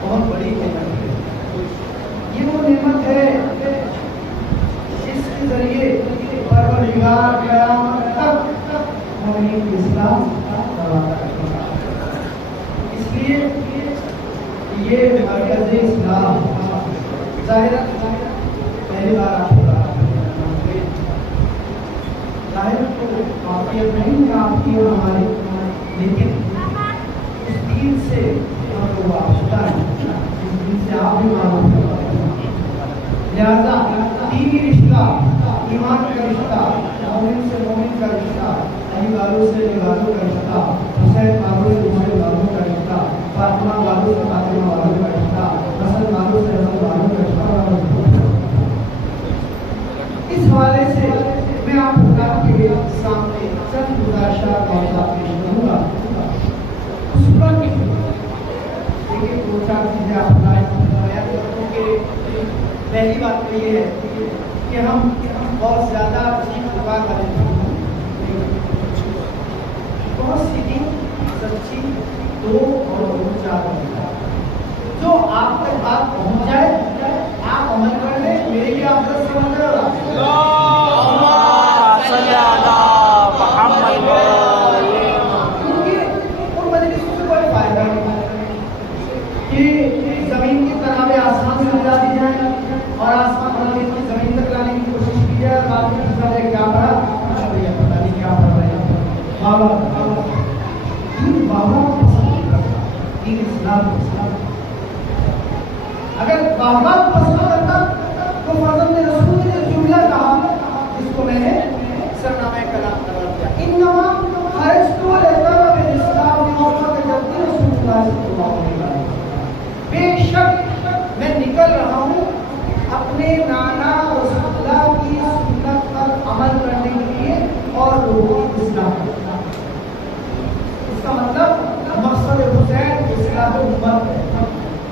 بہت بڑی نعمت ہے. یہ وہ نعمت ہے جس کے ذریعے پروردگار قیامت تک مومنین کی اصلاح کرواتا ہے. اس لیے یہ مرکز اصلاح ظاہر پہلی بار آپ ظاہر تو واقعیت نہیں ہے آپ کی اور ہماری، لیکن اس دین سے ہم کو وابستہ ہے، اس دین سے آپ بھی معلوم کرتے ہیں. لہذا دینی رشتہ، ایمان کا رشتہ، مومن سے مومن کا رشتہ، علی والوں سے علی والوں کا رشتہ، حسین والوں سے حسین والوں کا رشتہ، فاطمہ والوں سے فاطمہ والوں کا رشتہ، حسن والوں سے حسن والوں کا رشتہ. اس حوالے سے میں آپ حضرات کے سامنے چند گزارشات اور پیش کروں گا. اس پر دیکھیے دو چار چیزیں آپ بیان کروں کہ پہلی بات تو یہ ہے کہ ہم بہت زیادہ چیز پکار والے بہت سی چیز سچی دو اور دو چار جو آپ تک بات پہنچ جائے آپ عمل کر لیں. میرے لیے آپ دس سمجھ رہے ہو زمین کی تنابیں آسمان سے ملا دی جائیں اور آسمان والے کی زمین تک لانے کی کوشش کی جائے. اور بعد میں پوچھا جائے کیا پڑھا، پتا نہیں کیا پڑھ رہے ہیں. بابا پسند کرتا دین اسلام اگر بابا پسند کرتا تو فرزند رسول نے جملہ کہا جس کو میں نے سرنامہ کلام قرار دیا. انما خرجت لطلب الاسلام محمد جدی رسول اللہ صلی اللہ علیہ وسلم. بے شک میں نکل رہا ہوں اپنے نانا رسول اللہ کی سنت پر عمل کرنے کے لیے اور لوگوں کی اصلاح کرنا. اس کا مطلب مقصد حسین اصلاح امت ہے.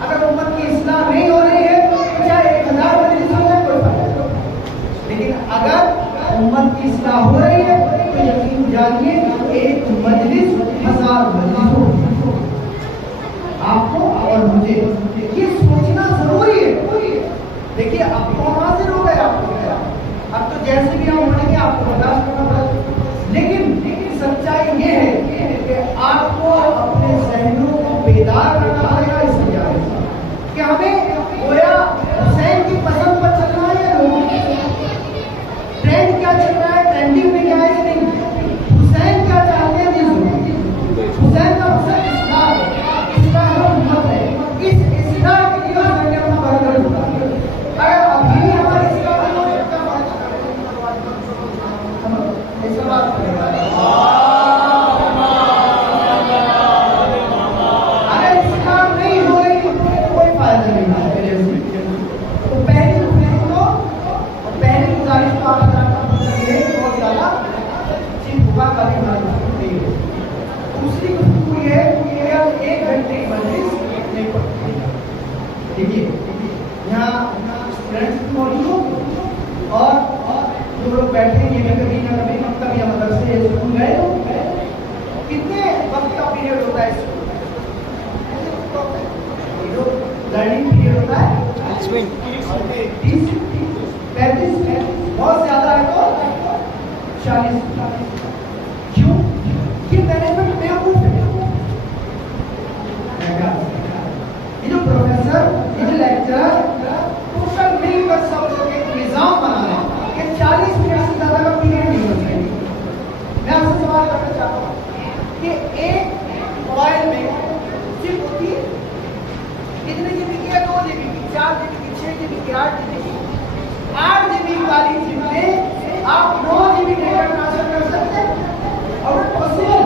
اگر امت کی اصلاح نہیں ہو رہی ہے تو چاہے 1000 مجلس ہو جائے کوئی فرق نہیں. لیکن اگر امت کی اصلاح ہو رہی ہے تو یقین جانیے ایک مجلس 1000 مجلس ہو. آپ کو اور مجھے یہ سوچنا ضروری ہے. دیکھیے اب تو حاضر ہو گئے، آپ کو اب تو جیسے بھی ہم پڑھیں گے آپ کو برداشت کرنا پڑے گا. لیکن سچائی یہ ہے کہ آپ کو اپنے ذہنوں کو بیدار کرنا پڑے گا اس وجہ سے کہ ہمیں گویا حسین کی پسند پر چلنا ہے یا لوگوں کی ٹرینڈ کیا چل رہا ہے، ٹرینڈنگ میں کیا ہے نہیں. حسین کیا چاہتے ہیں حسین کا مقصد اصلاح ہے، اصلاح امت ہے. اس اصلاح کے لیے ہم نے اپنا برگر ڈھونڈا. اگر ابھی بھی ہماری اصلاح نہیں ہو سکتا ایسا بات کرے گا. اگر اصلاح نہیں ہو رہی تو کوئی فائدہ نہیں ہے. تو پہلی گزارش تو آپ یہ بہت زیادہ چیز بخار والی بات نہیں ہے. دوسری گفتگو یہ ہے کہ 1 گھنٹے کی مجلس نہیں پڑتی. دیکھیے یہاں اسٹوڈنٹس بھی موجود ہوں اور جو لوگ بیٹھے ہیں یہ بھی کبھی نہ کبھی مکتب یا مدرسے یا اسکول گئے ہوں. کتنے وقت کا پیریڈ ہوتا ہے اسکول؟ لرننگ پیریڈ ہوتا ہے 30 35 بہت زیادہ ہے تو 40. مینجمنٹ بیوقوف ہے. یہ جو پروفیسر یہ جو لیکچرر ٹوٹل مل کر سب لوگ ایک نظام بنا رہے ہیں کہ 40 منٹ سے زیادہ کا پیریڈ نہیں ہونا چاہیے. میں آپ سے سوال کرنا چاہتا ہوں کہ ایک موبائل میں صرف ہوتی ہے کتنے جی بی کی ہے؟ 2 جی بی کی, 4 جی بی کی, 6 جی بی کی, 8 جی بی کی. 8 جی بی والی سم میں آپ 9 جی بی ڈیٹا ٹرانسفر کر سکتے ہیں اور پاسبل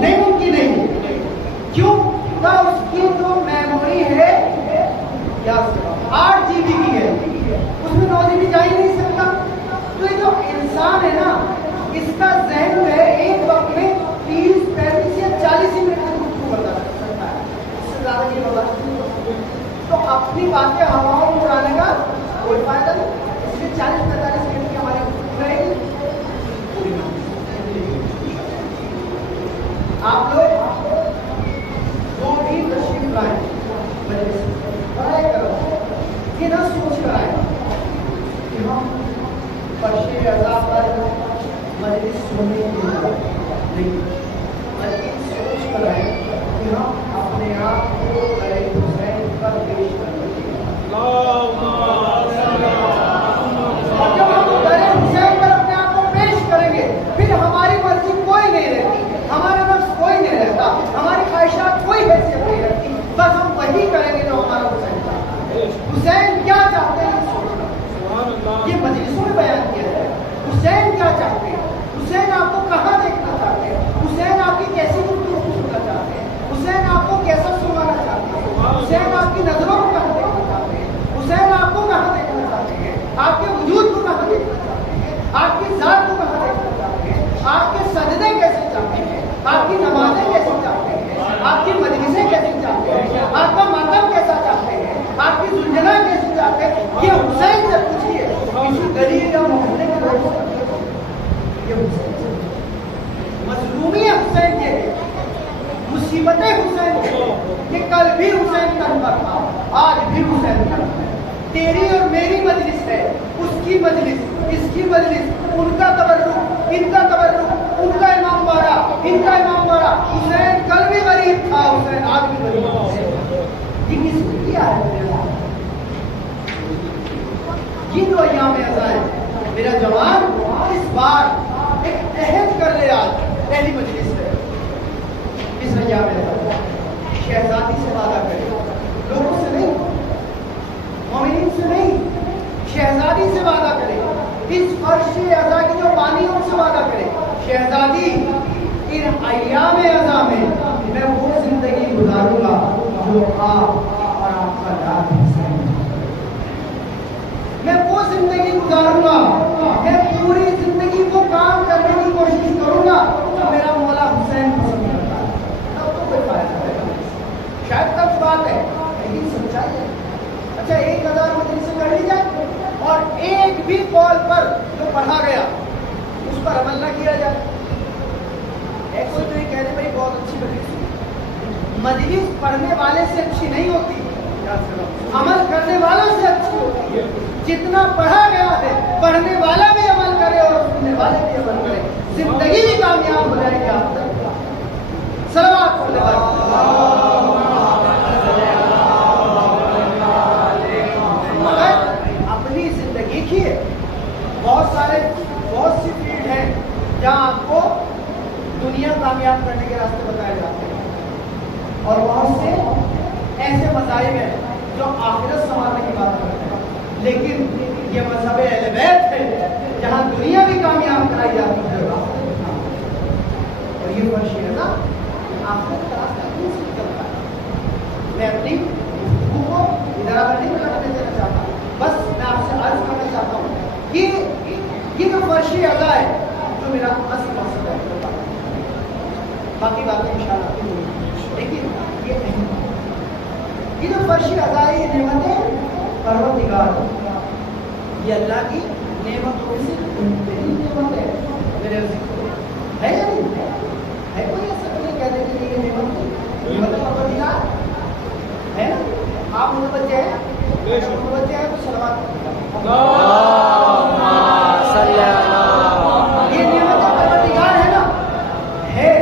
نہیں, ممکن نہیں. کیوں؟ اس کی جو میموری ہے 8 جی بی کی ہے, اس میں 9 جی بی جا ہی نہیں سکتا. تو یہ جو انسان ہے نا, اس کا ذہن ہے ایک وقت میں 30, 35 یا 40 منٹ تک گفتگو برداشت کر سکتا ہے, اس سے زیادہ یہ برداشت نہیں کر سکتا. تو اپنی باتیں ہواؤں میں اڑانے کا کوئی فائدہ نہیں. اس لیے 40-45 منٹ کی ہماری گفتگو رہے گی. آپ لوگ جو بھی تشریف لائیں پڑھائی کرو, یہ نہ سوچ کر آئے کہ ہم فرش عذاب پر مجلس سننے کے لیے نہیں, بلکہ سوچ کر آئے کہ ہم اپنے آپ کو حسین پر پیش کرنے کے لیے. اور جب ہم حسین پر اپنے آپ کو پیش کریں گے پھر ہماری مرضی کوئی نہیں رہتی, ہمارا نفس کوئی نہیں رہتا, ہماری خواہشات کوئی حیثیت نہیں رہتی. بس ہم وہی کریں گے جو ہمارا حسین چاہتا ہے. حسین کیا چاہتے ہیں یہ مجلسوں میں بیان کیا جائے. حسین کیا چاہتے ہیں, حسین آپ کو کہاں دیکھنا چاہتے ہیں, حسین آپ کی کیسی گفتگو سننا چاہتے ہیں, حسین آپ کو کیسا سنوانا چاہتے ہیں, حسین آپ کی نظروں کو کہاں دیکھنا چاہتے ہیں, حسین آپ کو کہاں دیکھنا چاہتے ہیں, آپ کے وجود کو کہاں دیکھنا چاہتے ہیں, آپ کی ذات کو کہاں دیکھنا چاہتے ہیں, آپ کے سجدے کیسے چاہتے ہیں, آپ کی نمازیں کیسے چاہتے ہیں, آپ کی مجلسیں کیسے چاہتے ہیں, آپ کا ماتم کیسا چاہتے ہیں, آپ کی زلجھنا کیسے چاہتے ہیں. یہ حسین سے پوچھیے, کسی گلی یا محلے کے لوگ یہ حسین سے مظلومی حسین کے ہے, مصیبتیں حسین کے ہے. یہ کل بھی حسین کر پر تھا, آج بھی حسین کر ہے. تیری اور میری مجلس ہے, اس کی مجلس, اس کی مجلس, ان کا تبرک, ان کا تبرک, ان کا امام بارہ, ان کا امام بارہ. حسین کل بھی غریب تھا, حسین آج بھی غریب ہے. یہ کس نے کیا ہے؟ یہ جو ایام عزا ہے میرا جوان, اس بار ایک عہد کر لے. آج پہلی مجلس ہے, اس ایام عزا شہزادی سے وعدہ کرے, لوگوں سے نہیں, مومنین سے نہیں, شہزادی سے وعدہ کرے. اس فرش عزا کی جو بانی ان سے وعدہ کرے, شہزادی ان ایام عزا میں میں وہ زندگی گزاروں گا جو آپ اور آپ کا داد حسین, میں وہ زندگی گزاروں گا, میں پوری زندگی وہ کام کرنے کی کوشش کروں گا جو میرا مولا حسین پسند کرتا ہے. تب تو کوئی فائدہ ہے, شاید تب بات ہے, لیکن سچائی ہے. اچھا 1000 مجلس سے کر لی جائے اور ایک بھی قول پر جو پڑھا گیا اس پر عمل نہ کیا جائے. ایک کوئی تو یہ کہہ دے بھائی بہت اچھی مجلس, مجلس پڑھنے والے سے اچھی نہیں ہوتی, عمل کرنے والوں سے اچھی ہوتی ہے. جتنا پڑھا گیا ہے پڑھنے والا بھی عمل کرے اور سننے والے بھی عمل کرے, زندگی بھی کامیاب ہو جائے گی. آپ تک صلوات پڑھنے والے اپنی زندگی کی ہے. بہت سی فیلڈ ہیں جہاں آپ کو دنیا کامیاب کرنے کے راستے بتائے جاتے ہیں, اور بہت سے ایسے مذاہب ہیں جو آخرت سنوارنے کی بات کرتے ہیں. لیکن یہ مذہب اہل بیت ہے جہاں دنیا بھی کامیاب کرائی جاتی ہے اور یہ فرش ہے نا آخرت کا راستہ نہیں چلتا ہے. میں اپنی گفتگو کو ادھر ادھر نہیں کرنے دینا چاہتا, بس میں آپ سے عرض کرنا چاہتا ہوں کہ یہ جو فرش عزا ہے جو میرا اصل مقصد ہے, باقی باتیں انشاءاللہ. لیکن یہ جو فرش عزا ہے یہ نعمت ہے پروردگار, یہ اللہ کی نعمتوں میں سے بہترین نعمت ہے. میرے ہے یا نہیں ہے؟ کوئی ایسا نہیں کہہ دے کہ یہ نعمت پروردگار ہے نا. آپ متوجہ ہیں, متوجہ ہیں تو صلوات یہ نعمت پروردگار ہے نا, ہے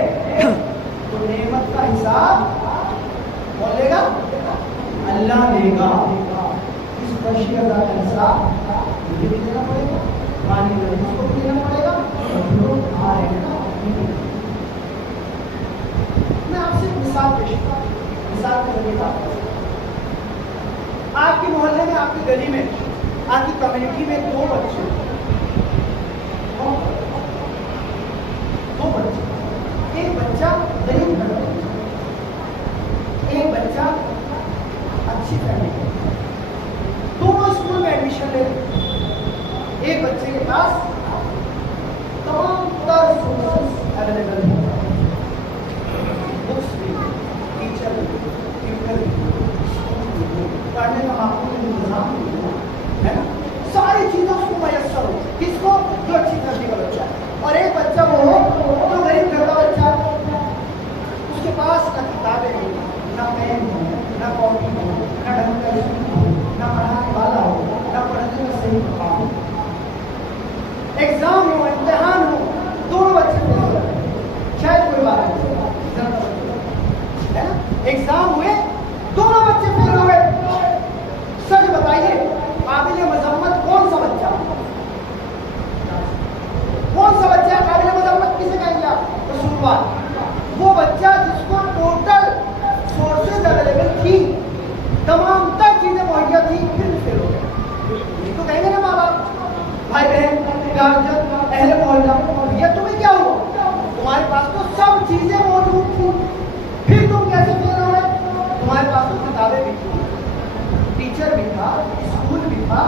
تھا,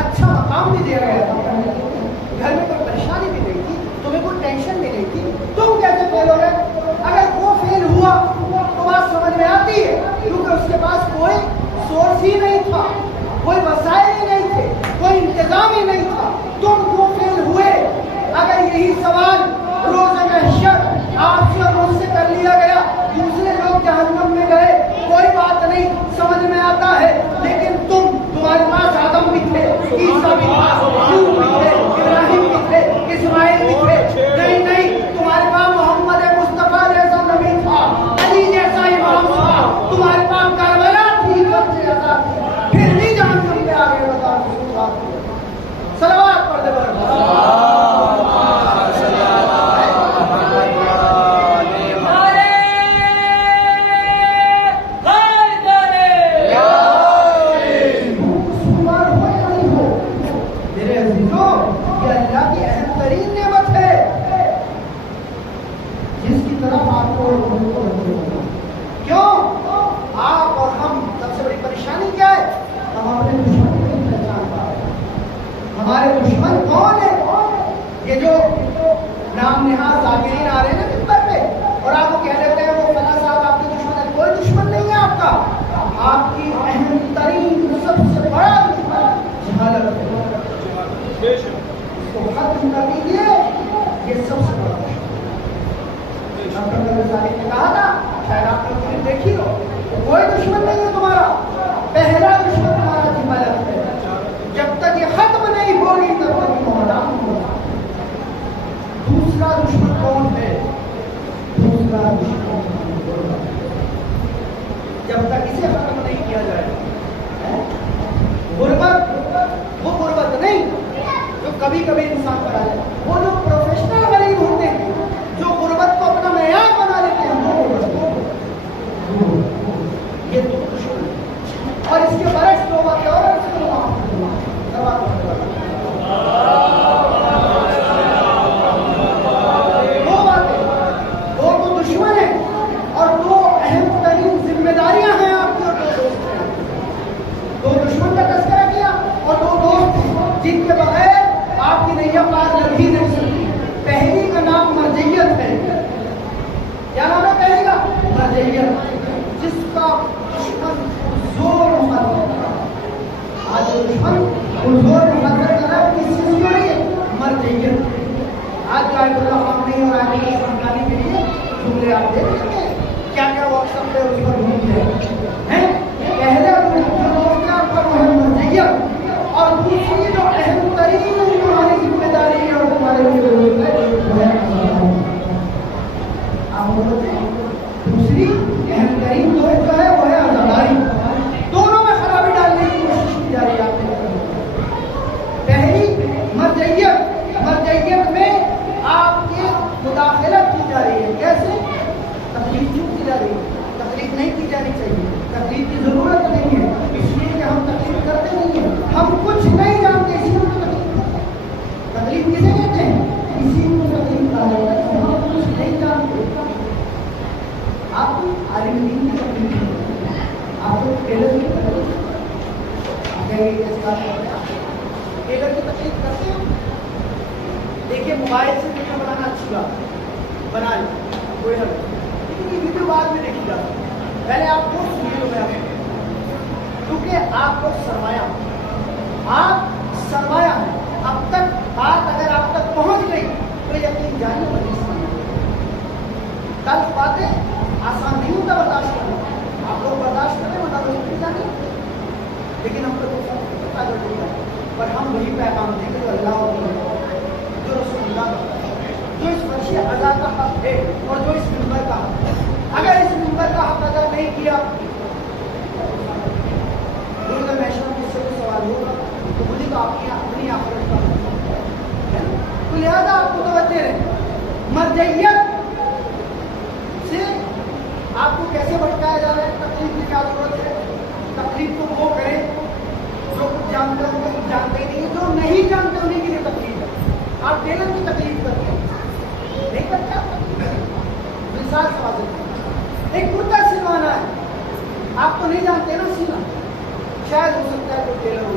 اچھا مقام بھی دیا گیا تھا, گھر میں کوئی پریشانی بھی نہیں تھی, تمہیں کوئی ٹینشن بھی نہیں تھی, تم کیسے فیل ہو گئے؟ اگر وہ فیل ہوا تو بات سمجھ میں آتی ہے, کیونکہ اس کے پاس کوئی سورس ہی نہیں تھا, کوئی وسائل ہی نہیں تھے, کوئی انتظام ہی نہیں تھا, تم کیوں فیل ہوئے؟ اگر یہی سوال روز محشر آپ سے اور مجھ سے کر لیا گیا, دوسرے لوگ جہنم میں گئے, کوئی بات نہیں, سمجھ میں آتا ہے, لیکن تمہارے پاس آدم بھی تھے, عیسیٰ بھی تھا, نوح بھی تھے, ابراہیم بھی تھے, اسماعیل بھی تھے, نہیں تمہارے پاس محمد مصطفیٰ جیسا نبی تھا, علی جیسا امام تھا, تمہارے پاس کربلا تھی, جیسا پھر بھی جہنم میں آ گئے. بتاؤ صلوات پڑھ دے ہمارے دشمن کون ہے؟ یہ جو نام نہاد ذاکرین آ رہے ہیں نا ممبر پہ, اور آپ کو کہہ دیتے ہیں وہ فلاں صاحب آپ کے دشمن ہے. کوئی دشمن نہیں ہے آپ کا, آپ کی اہم ترین سب سے بڑا دشمن جہالت ہے. اس کو ختم کر دیجیے, یہ سب سے بڑا دشمن نے کہا تھا, شاید آپ نے فلم دیکھی ہو, کوئی دشمن نہیں ہے تمہارا, پہلا دشمن تمہارا جہالت ہے. جب تک یہ ختم نہیں ہوگی تب تک محرم ہوگا. دوسرا دشمن کون ہے؟ دوسرا دشمن جب تک اسے ختم نہیں کیا جائے, غربت, وہ غربت نہیں جو کبھی کبھی انسان پر آ جائے, وہ جو پروفیشنل غریب ہوتے ہیں, جو غربت کو اپنا معیار بنا لیتے ہیں, یہ دو دشمن. اور اس کے برعکس توبہ کے اور دو باتیں, دو تو دشمن ہیں اور دو اہم ترین ذمہ داریاں ہیں آپ کی, اور دو دوست ہیں. دو دشمن کا تذکرہ کیا اور دو دوست جن کے بغیر آپ کی نیا پار لگ ہی نہیں سکتی. پہلی کا نام مرجعیت ہے. کیا نام ہے پہلی کا؟ مرجعیت, جس کا دشمن زور مقدر. آج دشمن زور مقدر کر رہا ہے, کس چیز کے لیے؟ مرجعیت. آج جو آیت اللہ خامنہی اور آیت اللہ سمجھانے کے لیے جملے آپ دیکھ سکتے ہیں, کیا کیا وہ اکثر پہ اس پر گھوم ہیں. پہلے جو دوست آپ کا وہ ہے مرجعیت, اور دوسری جو اہم ترین تمہاری ذمہ داری ہے اور تمہارے لیے ضرورت ہے وہ ہے آپ بولتے ہیں. دوسری اہم ترین دوست جو ہے وہ ہے آزاداری. دونوں میں خرابی ڈالنے کی کوشش کی جا رہی ہے آپ نے. پہلی مرجعیت, مرجعیت میں آپ کی مداخلت کی جا رہی ہے. کیسے؟ تکلیف کیوں کی جا رہی ہے؟ تکلیف نہیں کی جانی چاہیے, تکلیف کی ضرورت نہیں ہے, اس لیے کہ ہم تکلیف کرتے نہیں ہیں, ہم کچھ نہیں جانتے اسی کو تکلیف کرتے ہیں. تکلیف کسے کہتے ہیں؟ اسی کو تکلیف کہا جاتا ہے, ہم کچھ نہیں جانتے. آپ عالم دین کی تکلیف کرتے ہیں, آپ کو ٹیلر کی تکلیف ٹیلر کی تکلیف کرتے ہیں. دیکھیے موبائل سے ویڈیو بنانا اچھی بات ہے, بنا لیں کوئی حل, لیکن یہ ویڈیو بعد میں دیکھی جاتی ہے. پہلے آپ کو ویڈیو میں آگے, کیونکہ آپ کو سرمایہ, آپ سرمایہ ہے. اب تک بات اگر آپ تک پہنچ گئی تو یقین جانی بنی. کل باتیں آسان نہیں ہوتا برداشت کرنا, آپ لوگ برداشت کریں ورنہ روز جانے, لیکن ہم کو پتا چل ہے. پر ہم وہی پیغام دیں گے جو اللہ اور جو رسول اللہ کا, جو اس فرشی ادا کا حق ہے اور جو اس ممبر کا حق ہے. اگر اس ممبر کا حق ادا نہیں کیا روز محشر میں سے سوال ہوگا تو مجھے تو آپ کی اپنی آخرت کا ہے. تو لہٰذا آپ متوجہ رہیں. مرجعیت سے آپ کو کیسے بھٹکایا جا رہا ہے, تکلیف کی کیا ضرورت ہے. تکلیف تو وہ کریں جو کچھ جانتے ہیں, کچھ جانتے ہی نہیں, جو نہیں جانتے انہیں کے لیے تکلیف ہے. آپ ٹیلر کی تکلیف کرتے ہیں, نہیں کرتے آپ. مثال سوال دیتے ہیں, ایک کرتا سلوانا ہے, آپ تو نہیں جانتے نا سینا, شاید ہو سکتا ہے کوئی ٹیلر ہو,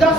10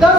10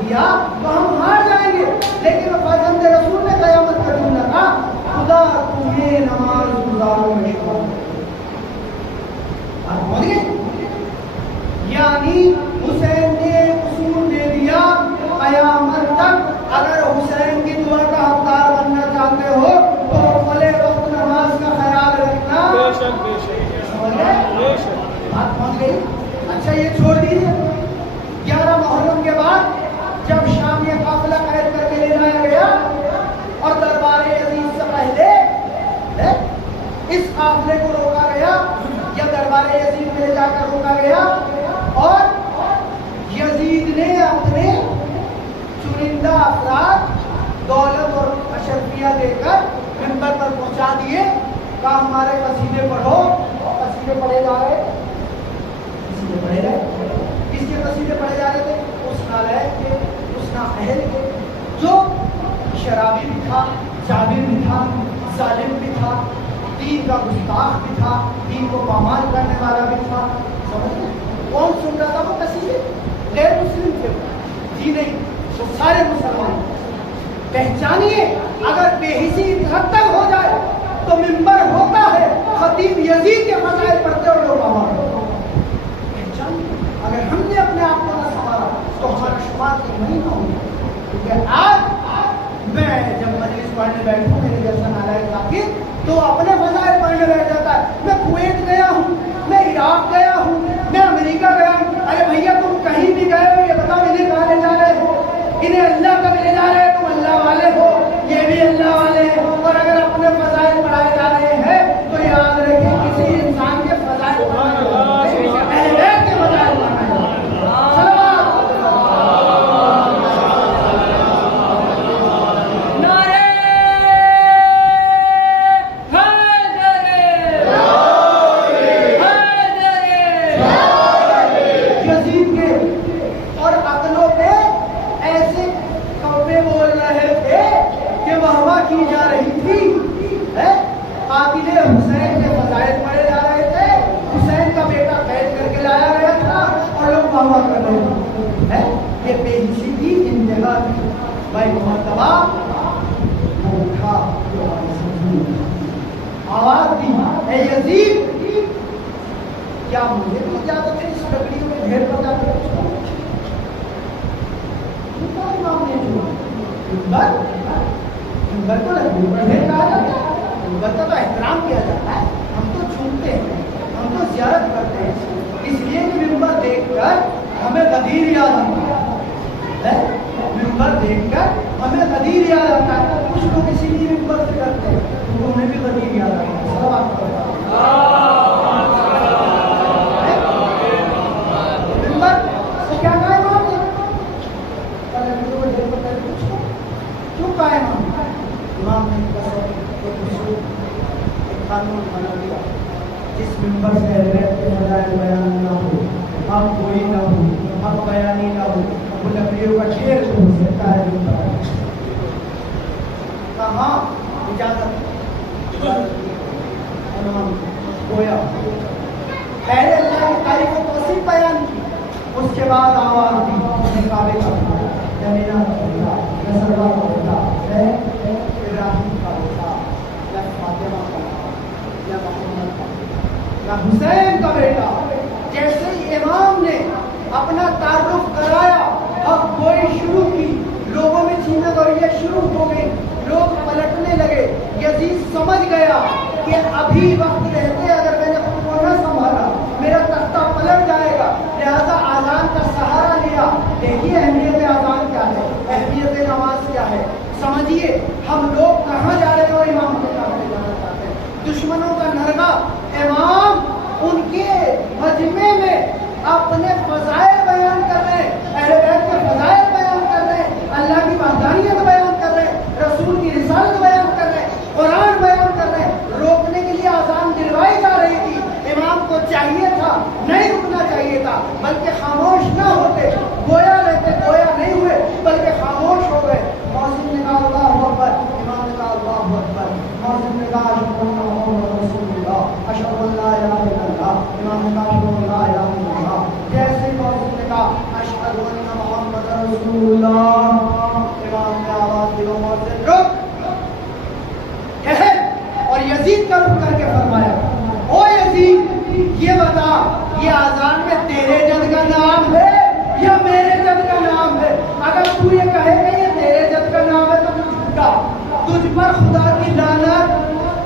دیا تو ہم ہار جائیں گے، لیکن فرزند رسول نے قیامت کا جملہ کہا خدا تمہیں نماز گزاروں میں شمار کرے. یعنی حسین نے اصول دے دیا قیامت تک اگر حسین کی دعا کا حقدار بننا چاہتے ہو تو اولے وقت نماز کا خیال رکھنا. بات پہنچ گئی. اچھا یہ چھوڑ دیجیے، 11 محرم کے بعد جب شام یہ قافلہ قید کر کے لے جایا گیا اور دربار عزیز سے پہلے اس قافلے کو روکا گیا یا دربار یزید میں لے جا کر روکا گیا اور یزید نے اپنے چنندہ افراد دولت اور اشرفیہ دے کر منبر پر پہنچا دیے. کہا ہمارے قصیدے پڑھو. قصیدے پڑھے جا رہے، قصیدے پڑھے رہے. کس کے قصیدے پڑھے جا رہے تھے؟ اس نالائق کے، اس نااہل کے جو شرابی بھی تھا، جابر بھی تھا، ظالم بھی تھا، دین کا گستاخ بھی تھا، دین کو پامال کرنے والا بھی تھا. کون سن رہا تھا وہ قصیدے؟ غیر مسلم تھے جی نہیں، وہ سارے مسلمان. پہچانیے اگر بے حسی اس حد تک ہو جائے تو منبر ہوتا ہے خطیب یزید کے فضائل پڑھتے ہوئے لوگ آواز. پہچانیے اگر ہم نے اپنے آپ کو نہ سنبھالا تو ہمارا شمار نہیں ہوگا. کیونکہ آج میں جب مجلس پڑھنے بیٹھوں میرے جیسا نالائق ذاکر تو اپنے فضائل پڑھنے بیٹھ جاتا ہے. میں کویت گیا ہوں، میں عراق گیا ہوں، میں امریکہ گیا ہوں. ارے بھیا تم کہیں بھی گئے ہو یہ بتاؤ انہیں کہاں لے جا رہے ہو؟ انہیں اللہ کا بھی لے جا رہے ہیں، تم اللہ والے ہو، یہ بھی اللہ والے ہیں. اور اگر اپنے فضائل پڑھائے جا رہے ہیں تو یاد رکھیں کسی انسان کے فضائل پڑھائے اہل بیت کے فضائل پڑھائے. آواز دی اے یزید کیا مجھے بھی اجازت ہے اس لکڑیوں میں ڈھیر بتا کر منبر تو لکڑیوں میں ڈھیر کہا جاتا ہے، منبر کا تو احترام کیا جاتا ہے. ہم تو چھوٹتے ہیں، ہم تو زیارت کرتے ہیں، اس لیے کہ منبر دیکھ کر ہمیں غدیر یاد آتا ہے. منبر دیکھ کر ہمیں غدیر یاد آتا ہے. کچھ لوگ اسی لیے منبر سے کرتے ہیں تو انہیں بھی غدیر یاد آتا ہے. منبر تو کیا قائم ہو کیوں قائم ہو؟ امام نے ایک قانون بنا دیا جس منبر سے کے فضائل بیان نہ ہو، اب کوئی نہ ہو، اب بیانی نہ ہو، وہ لکڑیوں کا ڈھیر ہو سکتا ہے. کہاں اجازت گویا پہلے اللہ کی تعریف و توصیف بیان کی، اس کے بعد آواز دی کعبے کا یا مینا کا بیٹا یا سروا کا بیٹا یا ابراہیم کا بیٹا یا فاطمہ کا بیٹا یا محمد کا بیٹا یا حسین کا بیٹا. جیسے ہی امام نے اپنا تعارف کرایا اب کوئی شروع کی، لوگوں میں چینت اور یہ شروع ہو گئی، لوگ پلٹنے لگے. یزید سمجھ گیا کہ ابھی وقت رہتے اگر میں نے خود کو نہ سنبھالا میرا تختہ پلٹ جائے گا، لہذا آزان کا سہارا لیا. دیکھیے اہمیت آزان کیا ہے، اہمیت نماز کیا ہے. سمجھیے ہم لوگ کہاں جا رہے ہیں اور امام کے سامنے جانا چاہتے ہیں. دشمنوں کا نرغہ امام ان کے مجمع میں اپنے فضائل بیان کر رہے ہیں، اہل بیت کے فضائل بیان کر رہے ہیں، اللہ کی وحدانیت بیان کر رہے ہیں، رسول کی رسالت بیان کر رہے ہیں، قرآن بیان کر رہے ہیں. روکنے کے لیے آزان دلوائی جا رہی تھی. امام کو چاہیے تھا نہیں رکنا چاہیے تھا بلکہ خاموش نہ ہوتے، گویا رہتے، گویا نہیں ہوئے بلکہ خاموش ہو گئے. مؤذن نے کہا اللہ اکبر، امام نے کہا اللہ اکبر. مؤذن نے کہا اشہد ان محمد رسول اللہ، اشہد ان لا الہ الا اللہ. امام نے کہا اشہد ان لا الہ الا اللہ. جیسے مؤذن نے کہا اشہد ان محمد رسول اللہ اور یزید کا رخ کر کے فرمایا او یزید یہ بتا یہ آزان میں تیرے جد کا نام ہے یا میرے جد کا نام ہے؟ اگر تو یہ کہے کہ یہ تیرے جد کا نام ہے تو جھوٹا، تجھ پر خدا کی لعنت،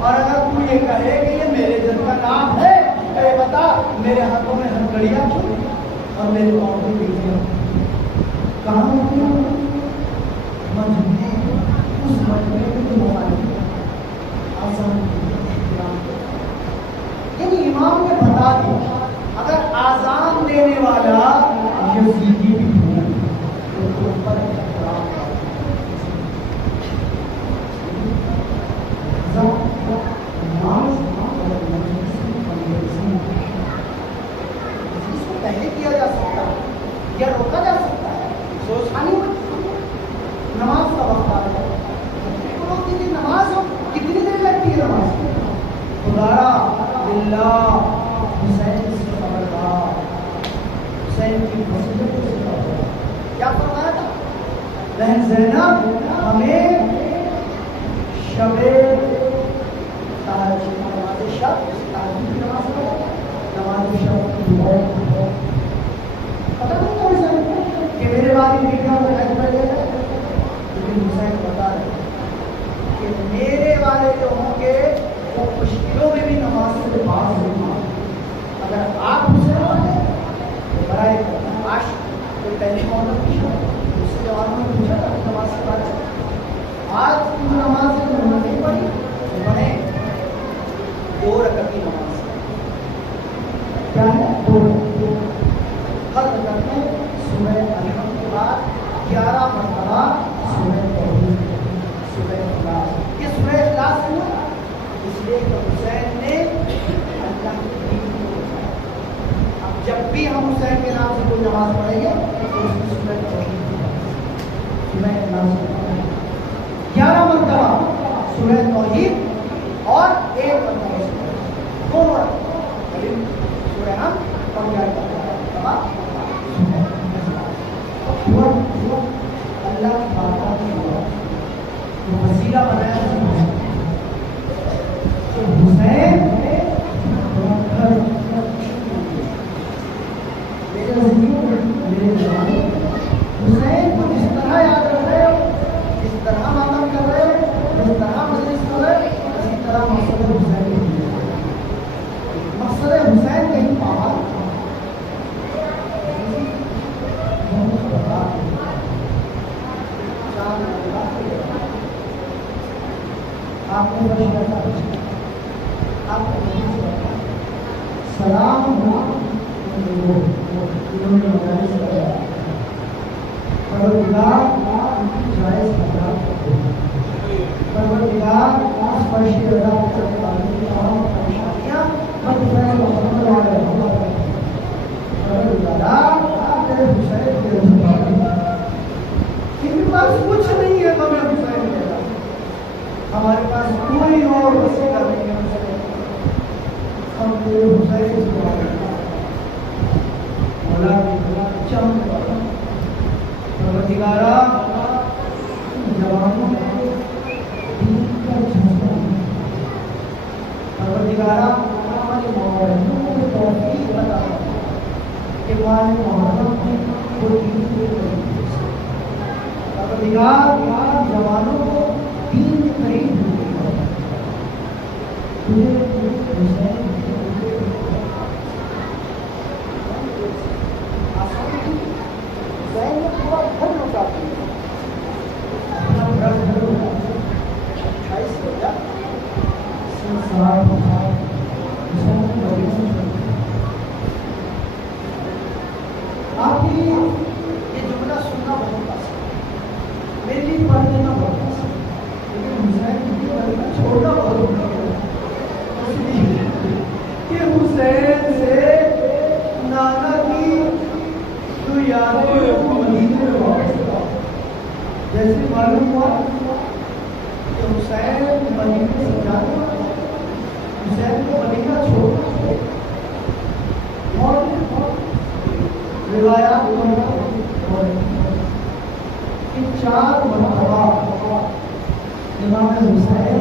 اور اگر تو یہ کہے کہ یہ میرے جد کا نام ہے تو یہ بتا میرے ہاتھوں میں ہتھکڑیاں اور میرے پاؤں میں بیٹیاں کہاں ہوتی ہیں؟ مجمع اس مجمع میں جو ہماری آزان یعنی امام نے بتا دیا اگر آزان دینے والا یزیدی بھی ہو تو پر احترام اس کو پہلے کیا جا سکتا ہے یا روکا جا سکتا ہے، سوچانی نماز کا وقت آ جائے نماز ہو کتنی دیر لگتی ہے نماز خدارا باللہ حسین سے خبردار، حسین کی فضیلت سے خبردار۔ کیا فرمایا تھا بہن زینب ہمیں شب تہجد نماز شب تہجد کی نماز نماز شب کی دعا پتہ نہیں کون سا کہ میرے والد بیٹا میں حج پڑھ گیا لیکن حسین بتا رہے کہ میرے والے جو ہوں گے وہ مشکلوں میں بھی نماز سے باز ہوگا۔ اگر آپ حسین والے تو برائے آج کوئی پہلی محمد پوچھا اس سے جوانوں نے پوچھا تھا نماز کے بارے میں آج کی نماز سے جو نہیں پڑھی تو پڑھیں 2 رکعت کی نماز کیا ہے 2 ہر رکعت میں سورہ الحمد کے بعد 11 مرتبہ سورہ توحید سورہ اخلاص یہ سورہ اخلاص ہے اس لیے کہ حسین نے اللہ کی دین کو بتایا۔ اب جب بھی ہم حسین کے نام سے کوئی نماز پڑھیں گے تو اس میں سورہ توحید سورہ اخلاص 11 مرتبہ سورہ توحید اور 1 مرتبہ سورہ سورہ ہم اور 11 مرتبہ اللہ کی بارگاہ میں وسیلہ بنایا حسین حسین کو جس طرح یاد رکھ رہے ہو جس طرح ماتم کر رہے ہو جس طرح مجلس کر رہے ہو اسی طرح مقصد حسین مقصد حسین کہیں پہاڑ آپ نے سلام کچھ نہیں ہے ہمیں حسین ہمارے پاس کوئی اور وسیلہ نہیں ہے ہم تیرے حسین سے مولا کی چم پروردگارا جوانوں دین کا جذبہ پروردگارا ہمارے مولانا کو توفیق عطا کہ ہمارے مولانا کو دین کے پروردگار جوانوں کو دین کے قریب آپ کے لیے یہ جملہ سننا بہت پسند میرے لیے پڑھ دینا بہت پسند لیکن حسین کی پڑھنا چھوڑنا بہت کہ حسین سے نانا کی جو یادیں مدینے میں وابستہ جیسے معلوم ہوا کہ حسین مدینے سے جانے حسین کو مدینہ چھوڑنا اور روایات کہ 4 مرتبہ امام حسین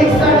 61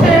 6